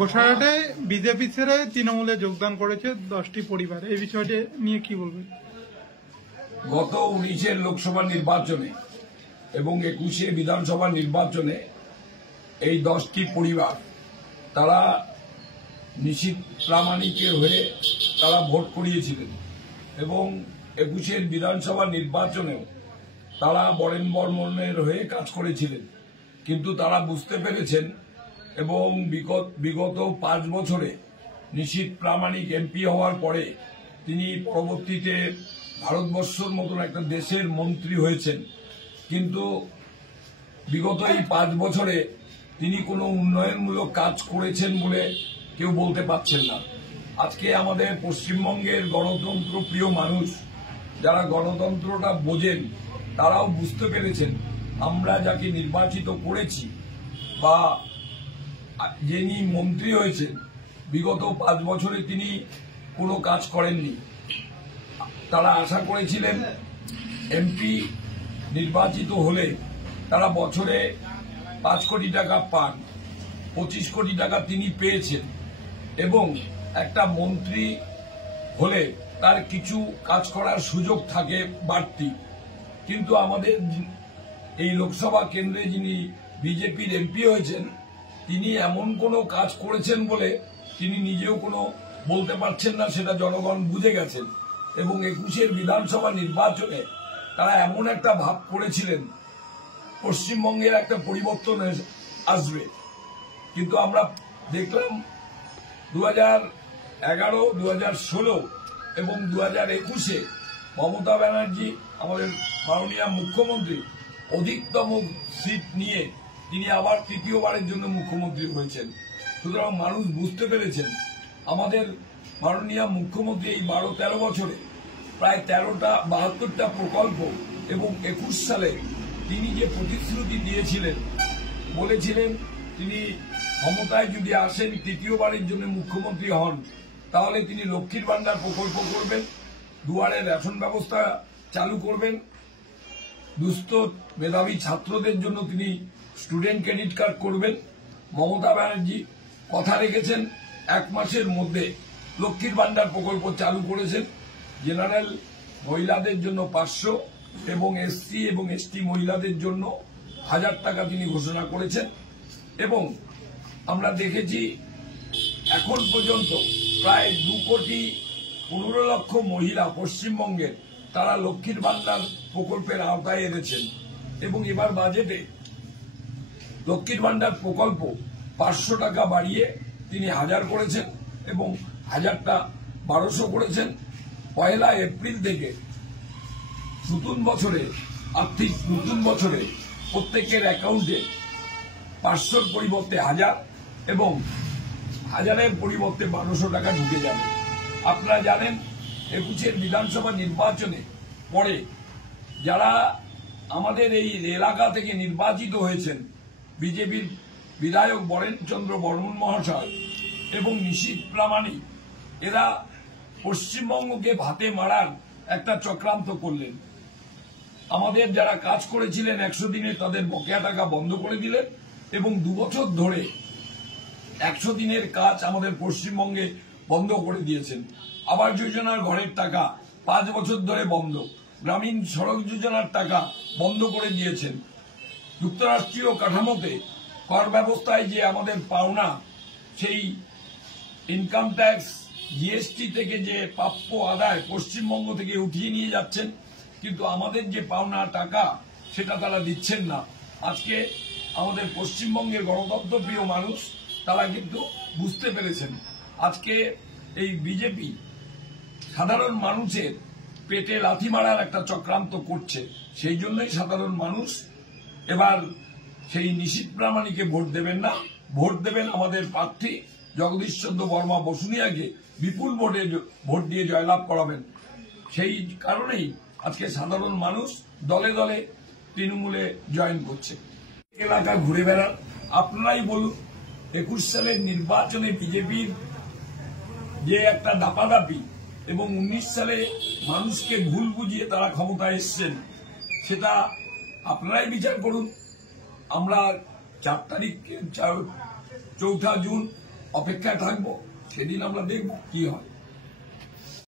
গোসাইহাটে BJP ছেড়ে তৃণমূলে যোগদান করেছে 10টি পরিবার, এই বিষয়টি নিয়ে কি বলবেন? গত 19-এর লোকসভা নির্বাচনে এবং 21-এ বিধানসভা নির্বাচনে এই 10টি পরিবার তারা নিশীথ প্রামাণিকের হয়ে তারা ভোট করিয়েছিলেন এবং 21-এর বিধানসভা নির্বাচনেও তারা বরেন বর্মনের হয়ে কাজ করেছিলেন। কিন্তু তারা বুঝতে পেরেছেন এবং বিগত 5 বছরে নিশীথ প্রামাণিক এমপি হওয়ার পরে তিনি পরবর্তীতে ভারতবর্ষের মতন একটা দেশের মন্ত্রী হয়েছেন, কিন্তু বিগত এই 5 বছরে তিনি কোনো উন্নয়নমূলক কাজ করেছেন বলে কেউ বলতে পারছেন না। আজকে আমাদের পশ্চিমবঙ্গের গণতন্ত্র প্রিয় মানুষ যারা গণতন্ত্রটা বোঝেন তারাও বুঝতে পেরেছেন আমরা যাকে নির্বাচিত করেছি বা যিনি মন্ত্রী হয়েছেন বিগত 5 বছরে তিনি কোনো কাজ করেননি। তারা আশা করেছিলেন এমপি নির্বাচিত হলে তারা বছরে 5 কোটি টাকা পান, 25 কোটি টাকা তিনি পেয়েছেন এবং একটা মন্ত্রী হলে তার কিছু কাজ করার সুযোগ থাকে বাড়তি। কিন্তু আমাদের এই লোকসভা কেন্দ্রে যিনি বিজেপির এমপি হয়েছেন তিনি এমন কোনো কাজ করেছেন বলে তিনি নিজেও কোনো বলতে পারছেন না, সেটা জনগণ বুঝে গেছেন। এবং 21-এর বিধানসভা নির্বাচনে তারা এমন একটা ভাব করেছিলেন পশ্চিমবঙ্গের একটা পরিবর্তন আসবে, কিন্তু আমরা দেখলাম 2011, 2016 এবং 2021-এ মমতা ব্যানার্জি আমাদের মাননীয় মুখ্যমন্ত্রী অধিকতম সিট নিয়ে তিনি আবার তৃতীয়বারের জন্য মুখ্যমন্ত্রী হয়েছেন। সুতরাং মানুষ বুঝতে পেরেছেন আমাদের মাননীয় মুখ্যমন্ত্রী এই 12-13 বছরে প্রায় 72টা প্রকল্প এবং 21 সালে তিনি যে প্রতিশ্রুতি দিয়েছিলেন, বলেছিলেন তিনি ক্ষমতায় যদি আসেন তৃতীয়বারের জন্য মুখ্যমন্ত্রী হন তাহলে তিনি লক্ষ্মীর ভান্ডার প্রকল্প করবেন, দুয়ারে রেশন ব্যবস্থা চালু করবেন, দুস্থ মেধাবী ছাত্রদের জন্য তিনি স্টুডেন্ট ক্রেডিট কার্ড করবেন। মমতা ব্যানার্জি কথা রেখেছেন, 1 মাসের মধ্যে লক্ষ্মীর ভান্ডার প্রকল্প চালু করেছেন। জেনারেল মহিলাদের জন্য 500 এবং এসসি এবং এসটি মহিলাদের জন্য 1000 টাকা তিনি ঘোষণা করেছেন। এবং আমরা দেখেছি এখন পর্যন্ত প্রায় 2,15,00,000 মহিলা পশ্চিমবঙ্গের তারা লক্ষ্মীর ভান্ডার প্রকল্পের আওতায় এনেছেন। এবং এবার বাজেটে লক্ষ্মীর ভান্ডার প্রকল্প 500 টাকা বাড়িয়ে তিনি 1000 করেছেন এবং 1000টা 1200 করেছেন। 1 এপ্রিল থেকে নতুন বছরে আর্থিক নতুন বছরে প্রত্যেকের অ্যাকাউন্টে 500-র পরিবর্তে 1000 এবং 1000-এর পরিবর্তে 1200 টাকা ঢুকে যাবে। আপনারা জানেন 21-এর বিধানসভা নির্বাচনে পরে যারা আমাদের এই এলাকা থেকে নির্বাচিত হয়েছেন বিজেপির বিধায়ক বরেনচন্দ্র বর্মন মহাশয় এবং নিশীথ প্রামাণিক, এরা পশ্চিমবঙ্গকে ভাতে মারার একটা চক্রান্ত করলেন। আমাদের যারা কাজ করেছিলেন 100 দিনে তাদের বকেয়া টাকা বন্ধ করে দিলেন এবং 2 বছর ধরে 100 দিনের কাজ আমাদের পশ্চিমবঙ্গে বন্ধ করে দিয়েছেন। আবাস যোজনার ঘরের টাকা 5 বছর ধরে বন্ধ, গ্রামীণ সড়ক যোজনার টাকা বন্ধ করে দিয়েছেন। যুক্তরাষ্ট্রীয় কাঠামোতে কর ব্যবস্থায় যে আমাদের পাওনা সেই ইনকাম ট্যাক্স জিএসটি থেকে যে প্রাপ্য আদায় পশ্চিমবঙ্গ থেকে উঠিয়ে নিয়ে যাচ্ছেন, কিন্তু আমাদের যে পাওনা টাকা সেটা তারা দিচ্ছেন না। আজকে আমাদের পশ্চিমবঙ্গের গণতন্ত্র প্রিয় মানুষ তারা কিন্তু বুঝতে পেরেছেন আজকে এই বিজেপি সাধারণ মানুষের পেটে লাথি মারার একটা চক্রান্ত করছে। সেই জন্যই সাধারণ মানুষ এবার সেই নিশীথ প্রামাণিকে ভোট দেবেন না, ভোট দেবেন আমাদের প্রার্থী জগদীশ চন্দ্র বর্মা বসুনিয়াকে বিপুল ভোটে ভোট দিয়ে জয়লাভ করাবেন। সেই কারণেই আজকে সাধারণ মানুষ দলে দলে তৃণমূলে জয়েন করছে। এলাকা ঘুরে বেড়ান, আপনারাই বলুন 21 সালের নির্বাচনে বিজেপির যে একটা দাপাদাপি এবং 19 সালে মানুষকে ভুল বুঝিয়ে তারা ক্ষমতায় এসছেন, সেটা আপনারাই বিচার করুন। আমরা 4 তারিখ 4 জুন অপেক্ষায় থাকবো, সেদিন আমরা দেখব কি হয়।